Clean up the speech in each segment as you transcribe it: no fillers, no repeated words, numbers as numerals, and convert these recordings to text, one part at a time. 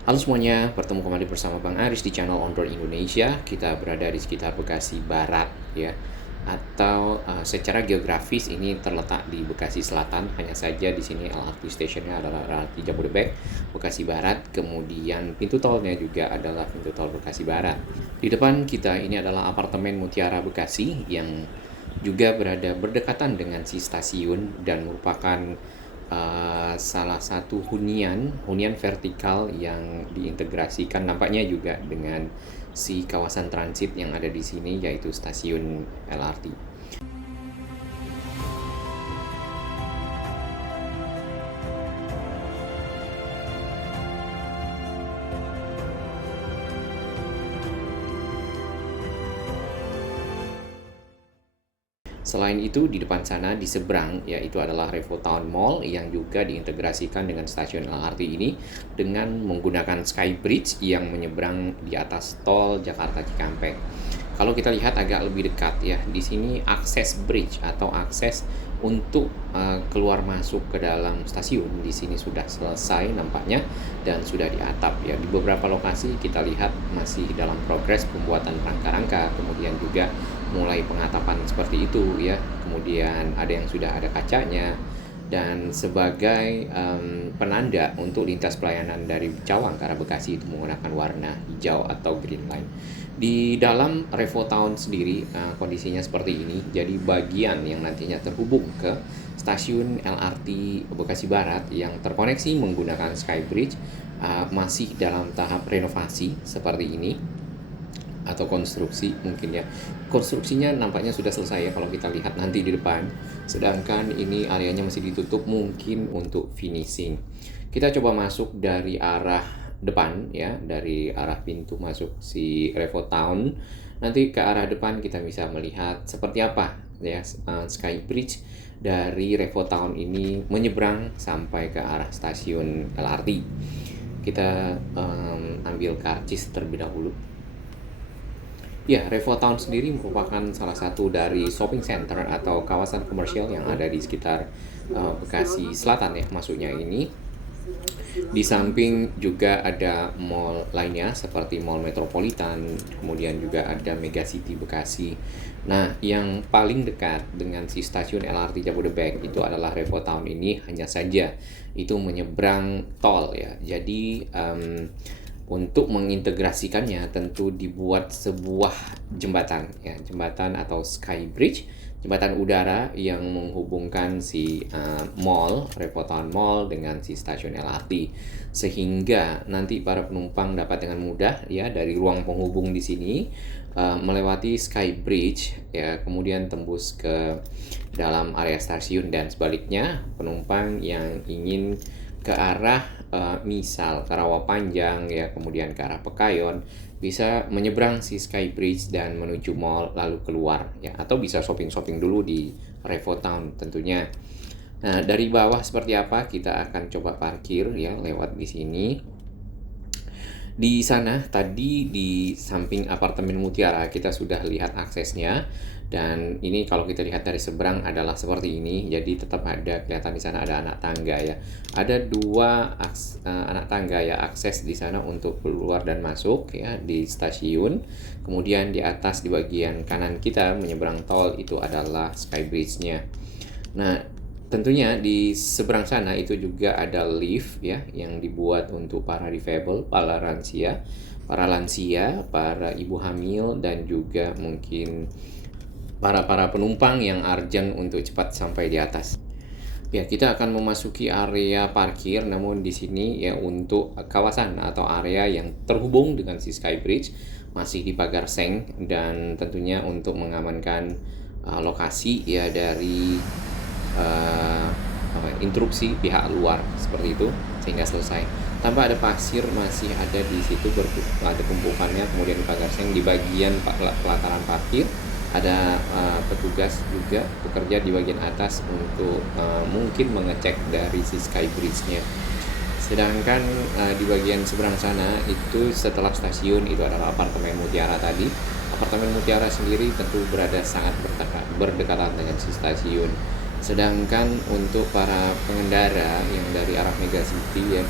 Halo semuanya, bertemu kembali bersama Bang Aris di channel On Road Indonesia. Kita berada di sekitar Bekasi Barat ya. Atau secara geografis ini terletak di Bekasi Selatan. Hanya saja di sini LRT stationnya adalah LRT Jabodebek, Bekasi Barat. Kemudian pintu tolnya juga adalah pintu tol Bekasi Barat. Di depan kita ini adalah apartemen Mutiara Bekasi yang juga berada berdekatan dengan si stasiun dan merupakan salah satu hunian vertikal yang diintegrasikan nampaknya juga dengan si kawasan transit yang ada di sini yaitu stasiun LRT. Selain itu, di depan sana di seberang yaitu adalah Revo Town Mall yang juga diintegrasikan dengan stasiun LRT ini dengan menggunakan Skybridge yang menyeberang di atas tol Jakarta Cikampek. Kalau kita lihat agak lebih dekat ya, di sini akses bridge atau akses untuk keluar masuk ke dalam stasiun di sini sudah selesai nampaknya dan sudah diatap ya. Di beberapa lokasi kita lihat masih dalam progres pembuatan rangka-rangka, kemudian juga mulai pengatapan seperti itu ya. Kemudian ada yang sudah ada kacanya dan sebagai penanda untuk lintas pelayanan dari Cawang ke arah Bekasi itu menggunakan warna hijau atau green line. Di dalam Revo Town sendiri kondisinya seperti ini. Jadi bagian yang nantinya terhubung ke stasiun LRT Bekasi Barat yang terkoneksi menggunakan Skybridge masih dalam tahap renovasi seperti ini atau konstruksi mungkin ya. Konstruksinya nampaknya sudah selesai ya kalau kita lihat nanti di depan. Sedangkan ini areanya masih ditutup mungkin untuk finishing. Kita coba masuk dari arah depan ya, dari arah pintu masuk si Revo Town. Nanti ke arah depan kita bisa melihat seperti apa ya Skybridge dari Revo Town ini menyeberang sampai ke arah stasiun LRT. Kita ambil karcis terlebih dahulu. Ya, Revo Town sendiri merupakan salah satu dari shopping center atau kawasan komersial yang ada di sekitar Bekasi Selatan ya, maksudnya ini. Di samping juga ada mall lainnya seperti Mall Metropolitan, kemudian juga ada Mega City Bekasi. Nah, yang paling dekat dengan si stasiun LRT Jabodebek itu adalah Revo Town ini, hanya saja itu menyeberang tol ya. Jadi untuk mengintegrasikannya tentu dibuat sebuah jembatan ya, jembatan atau sky bridge, jembatan udara yang menghubungkan si mall Revo Town Mall dengan si stasiun LRT sehingga nanti para penumpang dapat dengan mudah ya dari ruang penghubung di sini melewati sky bridge ya, kemudian tembus ke dalam area stasiun dan sebaliknya penumpang yang ingin ke arah misal ke Rawapanjang ya, kemudian ke arah Pekayon bisa menyeberang si Skybridge dan menuju mall lalu keluar ya, atau bisa shopping-shopping dulu di Revo Town tentunya. Nah, dari bawah seperti apa kita akan coba parkir ya lewat di sini. Di sana tadi di samping apartemen Mutiara kita sudah lihat aksesnya dan ini kalau kita lihat dari seberang adalah seperti ini. Jadi tetap ada kelihatan di sana ada anak tangga ya. Ada dua anak tangga ya, akses di sana untuk keluar dan masuk ya di stasiun. Kemudian di atas di bagian kanan kita menyeberang tol itu adalah Skybridge-nya. Nah, tentunya di seberang sana itu juga ada lift ya yang dibuat untuk para difabel, para lansia, para ibu hamil dan juga mungkin para penumpang yang urgent untuk cepat sampai di atas. Ya, kita akan memasuki area parkir namun di sini ya untuk kawasan atau area yang terhubung dengan si Skybridge masih di pagar seng dan tentunya untuk mengamankan lokasi ya dari interupsi pihak luar seperti itu sehingga selesai. Tanpa ada pasir masih ada di situ ada tumpukannya, kemudian di pagar seng di bagian pelataran parkir ada petugas juga bekerja di bagian atas untuk mungkin mengecek dari si Skybridge-nya. Sedangkan di bagian seberang sana itu setelah stasiun itu adalah apartemen Mutiara tadi. Apartemen Mutiara sendiri tentu berada sangat berdekatan dengan si stasiun. Sedangkan untuk para pengendara yang dari arah Mega City ya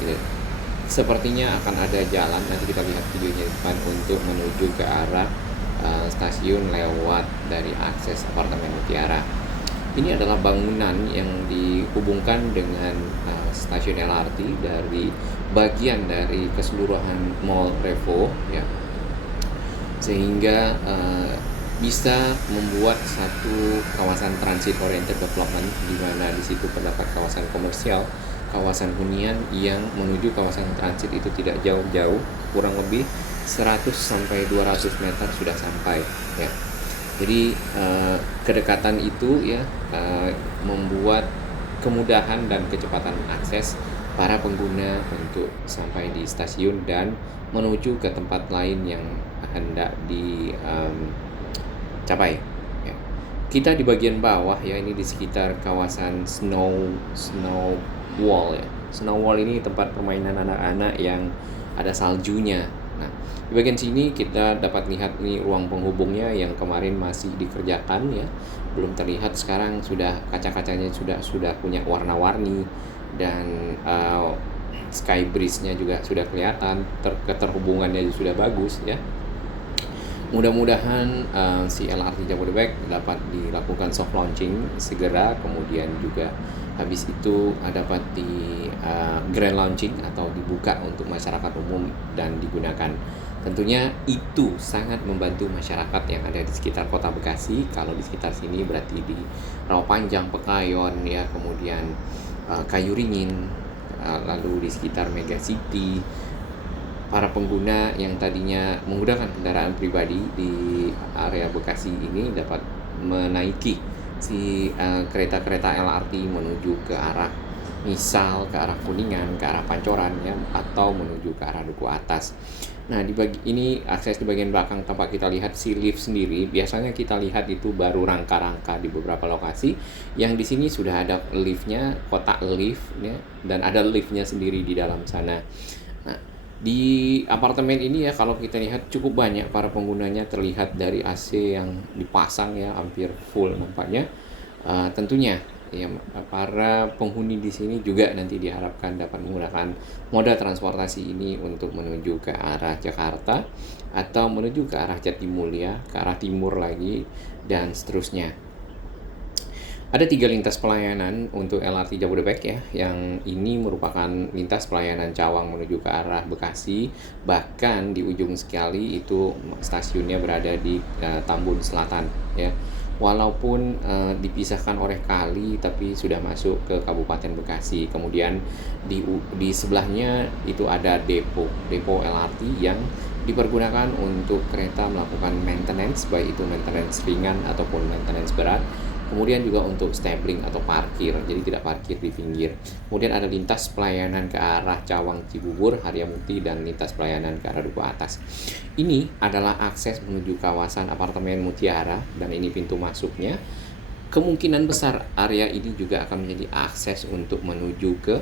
sepertinya akan ada jalan, nanti kita lihat videonya di depan, untuk menuju ke arah stasiun lewat dari akses apartemen Mutiara. Ini adalah bangunan yang dihubungkan dengan stasiun LRT dari bagian dari keseluruhan Mall Revo, ya, sehingga bisa membuat satu kawasan transit oriented development, di mana di situ terdapat kawasan komersial, kawasan hunian yang menuju kawasan transit itu tidak jauh-jauh, kurang lebih 100 sampai 200 meter sudah sampai, ya. Jadi kedekatan itu, ya, membuat kemudahan dan kecepatan akses para pengguna untuk sampai di stasiun dan menuju ke tempat lain yang hendak dicapai, ya. Kita di bagian bawah, ya, ini di sekitar kawasan Snow Wall, ya. Snow Wall ini tempat permainan anak-anak yang ada saljunya. Nah, di bagian sini kita dapat lihat ini ruang penghubungnya yang kemarin masih dikerjakan, ya. Belum terlihat, sekarang sudah kaca-kacanya sudah punya warna-warni, dan sky bridge-nya juga sudah kelihatan, keterhubungannya sudah bagus, ya. Mudah-mudahan si LRT Jabodebek dapat dilakukan soft launching segera, kemudian juga habis itu dapat di grand launching atau dibuka untuk masyarakat umum dan digunakan. Tentunya itu sangat membantu masyarakat yang ada di sekitar Kota Bekasi. Kalau di sekitar sini berarti di Rawapanjang, Pekayon, ya, kemudian Kayu Ringin, lalu di sekitar Mega City. Para pengguna yang tadinya menggunakan kendaraan pribadi di area Bekasi ini dapat menaiki si kereta-kereta LRT menuju ke arah, misal ke arah Kuningan, ke arah Pancoran, ya, atau menuju ke arah Duku Atas. Nah, ini akses di bagian belakang tempat kita lihat si lift sendiri. Biasanya kita lihat itu baru rangka-rangka di beberapa lokasi. Yang di sini sudah ada liftnya, kotak lift, ya, dan ada liftnya sendiri di dalam sana. Nah, di apartemen ini, ya, kalau kita lihat cukup banyak para penggunanya, terlihat dari AC yang dipasang, ya, hampir full nampaknya. Tentunya, ya, para penghuni di sini juga nanti diharapkan dapat menggunakan moda transportasi ini untuk menuju ke arah Jakarta atau menuju ke arah Jatimulya, ke arah timur lagi, dan seterusnya. Ada 3 lintas pelayanan untuk LRT Jabodebek, ya, yang ini merupakan lintas pelayanan Cawang menuju ke arah Bekasi. Bahkan di ujung sekali itu stasiunnya berada di Tambun Selatan, ya. Walaupun dipisahkan oleh kali, tapi sudah masuk ke Kabupaten Bekasi. Kemudian di sebelahnya itu ada depo LRT yang dipergunakan untuk kereta melakukan maintenance, baik itu maintenance ringan ataupun maintenance berat. Kemudian juga untuk stabling atau parkir, jadi tidak parkir di pinggir. Kemudian ada lintas pelayanan ke arah Cawang, Cibubur, Haryamuti, dan lintas pelayanan ke arah Duku Atas. Ini adalah akses menuju kawasan apartemen Mutiara, dan ini pintu masuknya. Kemungkinan besar area ini juga akan menjadi akses untuk menuju ke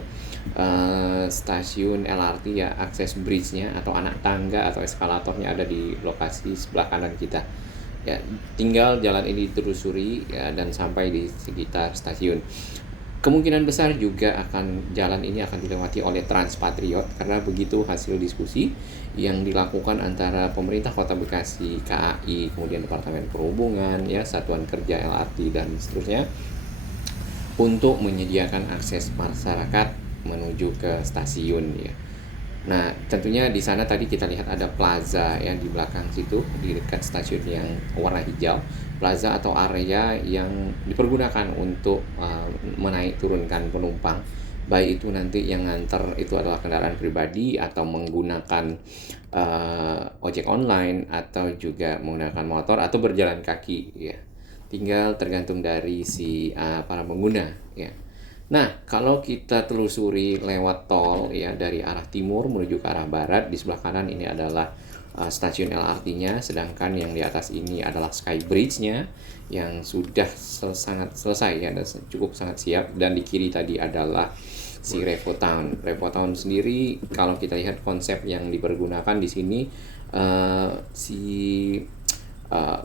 stasiun LRT, ya, akses bridge-nya atau anak tangga atau eskalatornya ada di lokasi sebelah kanan kita. Ya, tinggal jalan ini ditelusuri, ya, dan sampai di sekitar stasiun. Kemungkinan besar juga jalan ini akan dilewati oleh Transpatriot, karena begitu hasil diskusi yang dilakukan antara pemerintah Kota Bekasi, KAI, kemudian Departemen Perhubungan, ya, Satuan Kerja LRT, dan seterusnya, untuk menyediakan akses masyarakat menuju ke stasiun, ya. Nah, tentunya di sana tadi kita lihat ada plaza yang di belakang situ, di dekat stasiun yang warna hijau. Plaza atau area yang dipergunakan untuk menaik turunkan penumpang, baik itu nanti yang nganter itu adalah kendaraan pribadi atau menggunakan ojek online, atau juga menggunakan motor atau berjalan kaki, ya. Tinggal tergantung dari si para pengguna, ya. Nah, kalau kita telusuri lewat tol, ya, dari arah timur menuju ke arah barat, di sebelah kanan ini adalah stasiun LRT-nya, sedangkan yang di atas ini adalah Sky Bridge-nya yang sudah sangat selesai, ya, dan cukup sangat siap. Dan di kiri tadi adalah si Revo Town. Revo Town sendiri, kalau kita lihat konsep yang dipergunakan di sini, si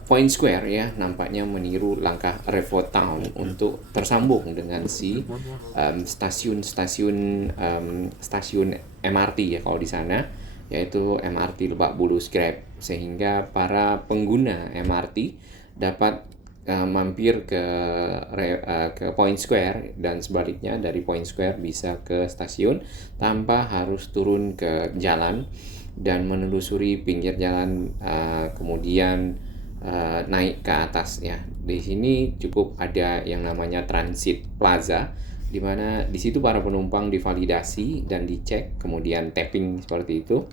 Point Square ya nampaknya meniru langkah Revotown untuk tersambung dengan si stasiun MRT ya kalau di sana, yaitu MRT Lebak Bulus Grab, sehingga para pengguna MRT dapat mampir ke Point Square dan sebaliknya dari Point Square bisa ke stasiun tanpa harus turun ke jalan dan menelusuri pinggir jalan, kemudian naik ke atas ya. Di sini cukup ada yang namanya Transit Plaza, di mana di situ para penumpang divalidasi dan dicek, kemudian tapping seperti itu,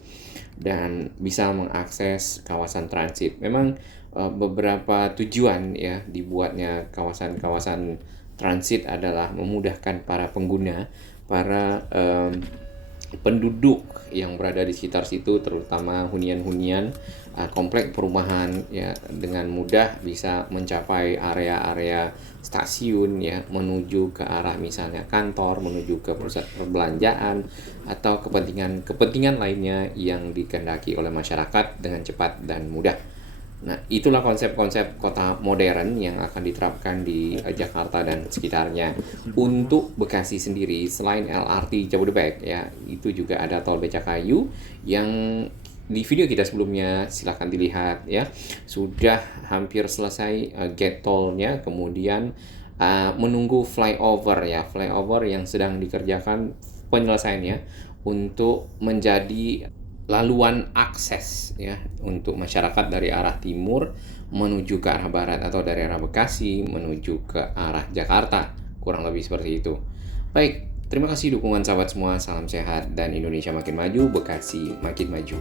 dan bisa mengakses kawasan transit. Memang beberapa tujuan ya dibuatnya kawasan-kawasan transit adalah memudahkan para pengguna, para penduduk yang berada di sekitar situ, terutama hunian-hunian, komplek perumahan ya, dengan mudah bisa mencapai area-area stasiun ya, menuju ke arah misalnya kantor, menuju ke pusat perbelanjaan atau kepentingan lainnya yang dikehendaki oleh masyarakat dengan cepat dan mudah. Nah, itulah konsep-konsep kota modern yang akan diterapkan di Jakarta dan sekitarnya. Untuk Bekasi sendiri, selain LRT Jabodebek ya, itu juga ada tol Becakayu yang di video kita sebelumnya silahkan dilihat ya. Sudah hampir selesai gate tolnya, kemudian menunggu flyover ya, flyover yang sedang dikerjakan penyelesaiannya untuk menjadi laluan akses ya untuk masyarakat dari arah timur menuju ke arah barat atau dari arah Bekasi menuju ke arah Jakarta, kurang lebih seperti itu. Baik, terima kasih dukungan sahabat semua, salam sehat dan Indonesia makin maju, Bekasi makin maju.